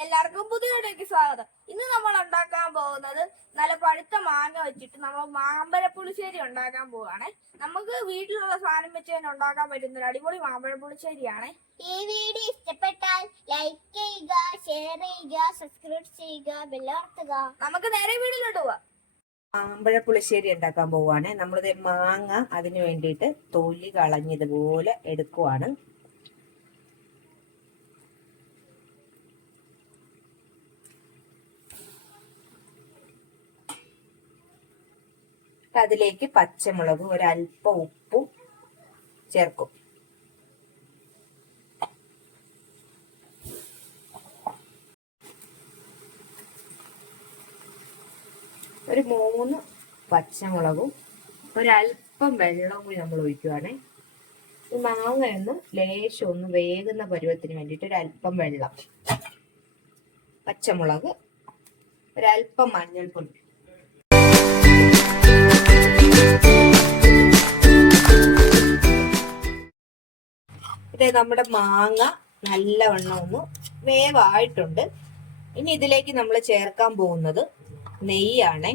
എല്ലാവർക്കും പുതിയ വീഡിയോയ്ക്ക് സ്വാഗതം. ഇന്ന് നമ്മൾ ഉണ്ടാക്കാൻ പോകുന്നത് നല്ല പഴുത്ത മാങ്ങ വെച്ചിട്ട് നമ്മൾ മാമ്പഴ പുളിശ്ശേരി ഉണ്ടാക്കാൻ പോവാണ്. നമുക്ക് വീട്ടിലുള്ള സാധനം വെച്ച് തന്നെ ഉണ്ടാക്കാൻ പറ്റുന്ന ഒരു അടിപൊളി മാമ്പഴ പുളിശ്ശേരിയാണ്. ഈ വീഡിയോ ഇഷ്ടപ്പെട്ടാൽ ലൈക്ക് ചെയ്യുക, ഷെയർ ചെയ്യുക, സബ്സ്ക്രൈബ് ചെയ്യുക, ബെല്ലമർത്തുക. നമുക്ക് നേരെ വീഡിയോയിലോട്ട് പോവാം. മാമ്പഴ പുളിശ്ശേരി ഉണ്ടാക്കാൻ പോവാണ്. നമ്മളിത് മാങ്ങ അതിന് വേണ്ടിയിട്ട് തൊലി കളഞ്ഞതുപോലെ എടുക്കുവാണ്. അതിലേക്ക് പച്ചമുളകും ഒരല്പം ഉപ്പും ചേർക്കും. ഒരു 3 പച്ചമുളകും ഒരല്പം വെള്ളവും കൂടി നമ്മൾ ഒഴിക്കുവാണേ. ഈ മാങ്ങ ഒന്ന് ലേശം ഒന്ന് വേകുന്ന പരുവത്തിന് വേണ്ടിയിട്ട് ഒരല്പം വെള്ളം, പച്ചമുളക്, ഒരല്പം മഞ്ഞൾപ്പൊടി. നമ്മുടെ മാങ്ങ നല്ലവണ്ണം ഒന്ന് വേവായിട്ടുണ്ട്. ഇനി ഇതിലേക്ക് നമ്മൾ ചേർക്കാൻ പോകുന്നത് നെയ്യാണ്.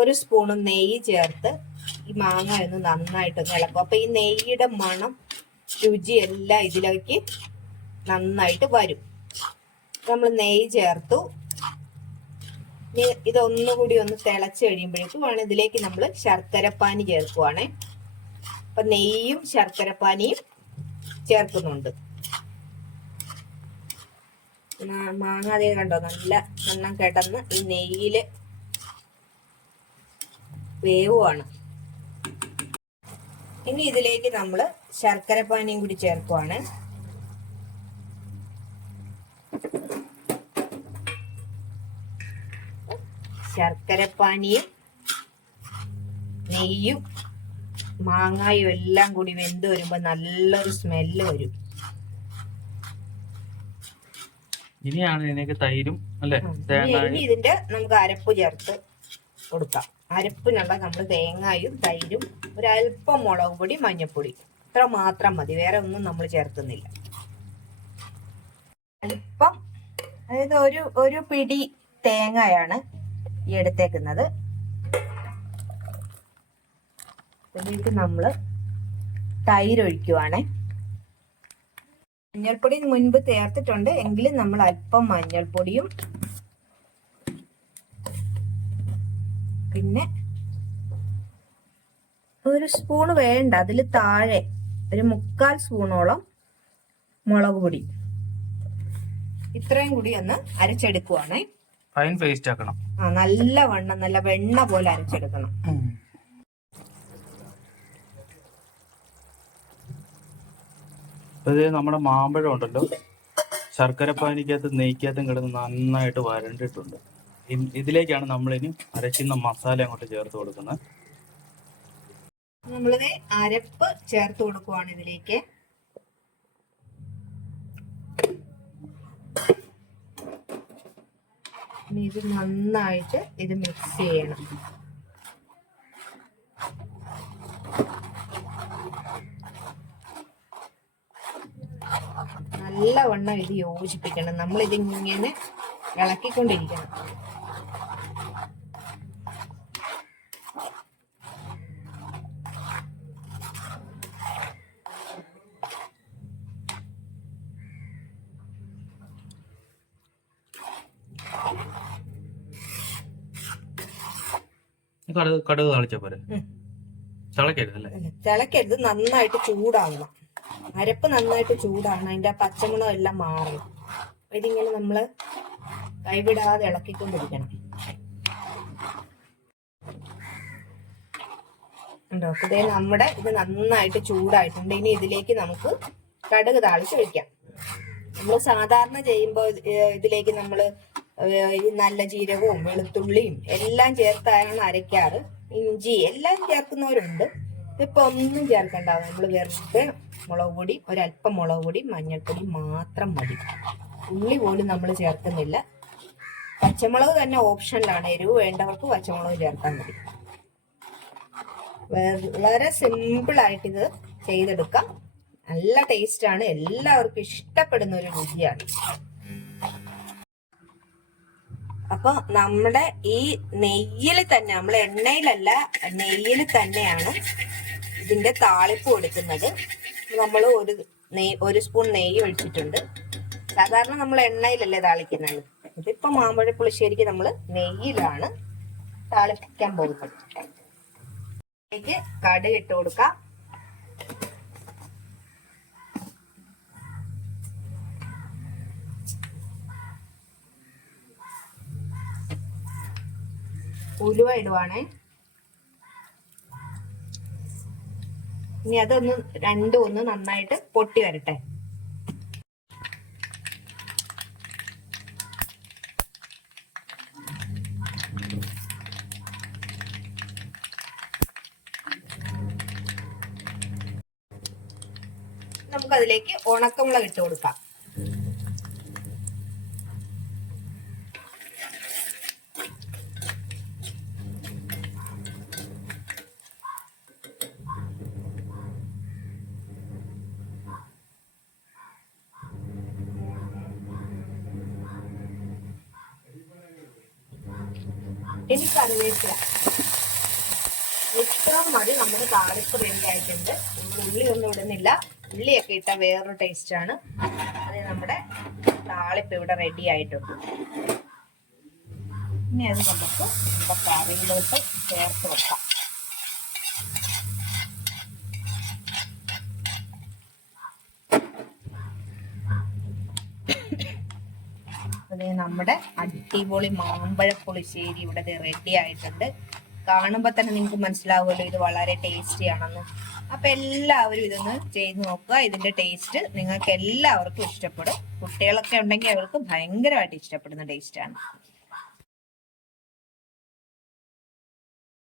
ഒരു സ്പൂണ് നെയ്യ് ചേർത്ത് ഈ മാങ്ങ ഒന്ന് നന്നായിട്ടൊന്ന് ഇളക്കും. അപ്പൊ ഈ നെയ്യുടെ മണം, രുചി എല്ലാം ഇതിലേക്ക് നന്നായിട്ട് വരും. നമ്മൾ നെയ്യ് ചേർത്തു. ഇതൊന്നുകൂടി ഒന്ന് തിളച്ച് കഴിയുമ്പോഴേക്കും ആണ് ഇതിലേക്ക് നമ്മൾ ശർക്കരപ്പാനി ചേർക്കുവാണേ. അപ്പൊ നെയ്യും ശർക്കരപ്പാനിയും ചേർക്കുന്നുണ്ട്. മാങ്ങ അതേ കണ്ടോ, നല്ല എണ്ണം കിടന്ന് ഈ നെയ്യില് വേവുമാണ്. ഇനി ഇതിലേക്ക് നമ്മള് ശർക്കരപ്പാനിയും കൂടി ചേർക്കുവാണ്. ശർക്കരപ്പാനിയും നെയ്യും മാങ്ങായും എല്ലാം കൂടി വെന്ത് വരുമ്പോ നല്ലൊരു സ്മെല്ല് വരും. ഇനിയാണ് ഇതിലേക്ക് തൈരും അല്ലെ, ഇതിന്റെ നമുക്ക് അരപ്പ് ചേർത്ത് കൊടുക്കാം. അരപ്പിനുള്ള നമ്മൾ തേങ്ങായും തൈരും ഒരല്പം മുളക് പൊടി, മഞ്ഞപ്പൊടി, ഇത്ര മാത്രം മതി. വേറെ ഒന്നും നമ്മൾ ചേർക്കുന്നില്ല. അല്പം, അതായത് ഒരു പിടി തേങ്ങയാണ് ഈ എടുത്തേക്കുന്നത്. ഇതിലേക്ക് നമ്മള് തൈര് ഒഴിക്കുവാണ്. മഞ്ഞൾപ്പൊടി മുൻപ് ചേർത്തിട്ടുണ്ട്, എങ്കിലും നമ്മൾ അല്പം മഞ്ഞൾപ്പൊടിയും പിന്നെ ഒരു സ്പൂണ് വേണ്ട, അതിൽ താഴെ ഒരു 1/4 സ്പൂണോളം മുളക് പൊടി, ഇത്രയും കൂടി ഒന്ന് അരച്ചെടുക്കുവാണ്. ഫൈൻ പേസ്റ്റ് ആക്കണം. നല്ല വണ്ണം, നല്ല വെണ്ണ പോലെ അരച്ചെടുക്കണം. ഇത് നമ്മുടെ മാമ്പഴം ഉണ്ടല്ലോ, ശർക്കരപ്പാനിക്കകത്ത് നെയ്ക്കകത്തും കിടന്ന് നന്നായിട്ട് വരണ്ടിട്ടുണ്ട്. ഇതിലേക്കാണ് നമ്മളിനി അരയ്ക്കുന്ന മസാല അങ്ങോട്ട് ചേർത്ത് കൊടുക്കുന്നത്. നമ്മളിത് അരപ്പ് ചേർത്ത് കൊടുക്കുവാണ് ഇതിലേക്ക്. ഇനി ഇത് നന്നായിട്ട് ഇത് മിക്സ് ചെയ്യണം. നല്ലവണ്ണം ഇത് യോജിപ്പിക്കണം. നമ്മൾ ഇതിങ്ങനെ ഇളക്കിക്കൊണ്ടിരിക്കണം. കടുക് തളിച്ച പോലെ തിളക്കരുത് അല്ലേ? തിളക്കരുത്, നന്നായിട്ട് ചൂടാവണം. അരപ്പ് നന്നായിട്ട് ചൂടാണ്, അതിന്റെ ആ പച്ചമണം എല്ലാം മാറണം. ഇതിങ്ങനെ നമ്മള് കൈവിടാതെ ഇളക്കിക്കൊണ്ടിരിക്കണം. ഉണ്ടോ? ഇതേ നമ്മുടെ ഇത് നന്നായിട്ട് ചൂടായിട്ടുണ്ട്. ഇനി ഇതിലേക്ക് നമുക്ക് കടുക് താളിച്ച് ഒഴിക്കാം. നമ്മൾ സാധാരണ ചെയ്യുമ്പോൾ ഇതിലേക്ക് നമ്മള് നല്ല ജീരകവും വെളുത്തുള്ളിയും എല്ലാം ചേർത്താണ് അരയ്ക്കാറ്. ഇഞ്ചി എല്ലാം ചേർക്കുന്നവരുണ്ട്. ഇപ്പൊ ഒന്നും ചേർക്കണ്ടാവും. നമ്മൾ വെറുതെ മുളക് പൊടി, ഒരല്പം മുളക് പൊടി, മഞ്ഞൾപ്പൊടി മാത്രം മതി. ഉള്ളി പോലും നമ്മൾ ചേർക്കുന്നില്ല. പച്ചമുളക് തന്നെ ഓപ്ഷനിലാണ്. എരിവ് വേണ്ടവർക്ക് പച്ചമുളക് ചേർത്താൽ മതി. വളരെ സിമ്പിൾ ആയിട്ട് ഇത് ചെയ്തെടുക്കാം. നല്ല ടേസ്റ്റ് ആണ്, എല്ലാവർക്കും ഇഷ്ടപ്പെടുന്ന ഒരു രുചിയാണ്. അപ്പൊ നമ്മുടെ ഈ നെയ്യിൽ തന്നെ, നമ്മൾ എണ്ണയിലല്ല നെയ്യിൽ തന്നെയാണ് ഇതിന്റെ താളിപ്പ് കൊടുക്കുന്നത്. നമ്മൾ ഒരു സ്പൂൺ നെയ്യ് ഒഴിച്ചിട്ടുണ്ട്. സാധാരണ നമ്മൾ എണ്ണയിലല്ലേ താളിക്കുന്നത്, ഇതിപ്പോ മാമ്പഴ പുളിശ്ശേരിക്ക് നമ്മൾ നെയ്യിലാണ് താളിപ്പിക്കാൻ പോകുന്നത്. അതിലേക്ക് കടുക് ഇട്ട് കൊടുക്കാം. ഉലുവ ഇടുവാണേ. ഇനി അതൊന്ന് രണ്ടും ഒന്ന് നന്നായിട്ട് പൊട്ടി വരട്ടെ. നമുക്കതിലേക്ക് ഉണക്കമുളക് ഇട്ട് കൊടുക്കാം. ഇനി കറിവേപ്പില. ഇത്രയും മതി, നമ്മുടെ താളിപ്പ് റെഡി ആയിട്ടുണ്ട്. നമ്മൾ ഉള്ളി ഒന്നും ഇടുന്നില്ല, ഉള്ളിയൊക്കെ ഇട്ട വേറൊരു ടേസ്റ്റ് ആണ്. അത് നമ്മുടെ താളിപ്പ് ഇവിടെ റെഡി ആയിട്ടുണ്ട്. ഇനി അത് നമുക്ക് നമ്മുടെ കറിയിലോട്ട് ചേർത്ത് വെക്കാം. അതേ, നമ്മുടെ അടിപൊളി മാമ്പഴ പുളിശ്ശേരി ഇവിടെ റെഡി ആയിട്ടുണ്ട്. കാണുമ്പോ തന്നെ നിങ്ങൾക്ക് മനസ്സിലാവുമല്ലോ ഇത് വളരെ ടേസ്റ്റി ആണെന്ന്. അപ്പൊ എല്ലാവരും ഇതൊന്ന് ചെയ്ത് നോക്കുക. ഇതിന്റെ ടേസ്റ്റ് നിങ്ങൾക്ക് എല്ലാവർക്കും ഇഷ്ടപ്പെടും. കുട്ടികളൊക്കെ ഉണ്ടെങ്കിൽ അവർക്ക് ഭയങ്കരമായിട്ട് ഇഷ്ടപ്പെടുന്ന ടേസ്റ്റ് ആണ്.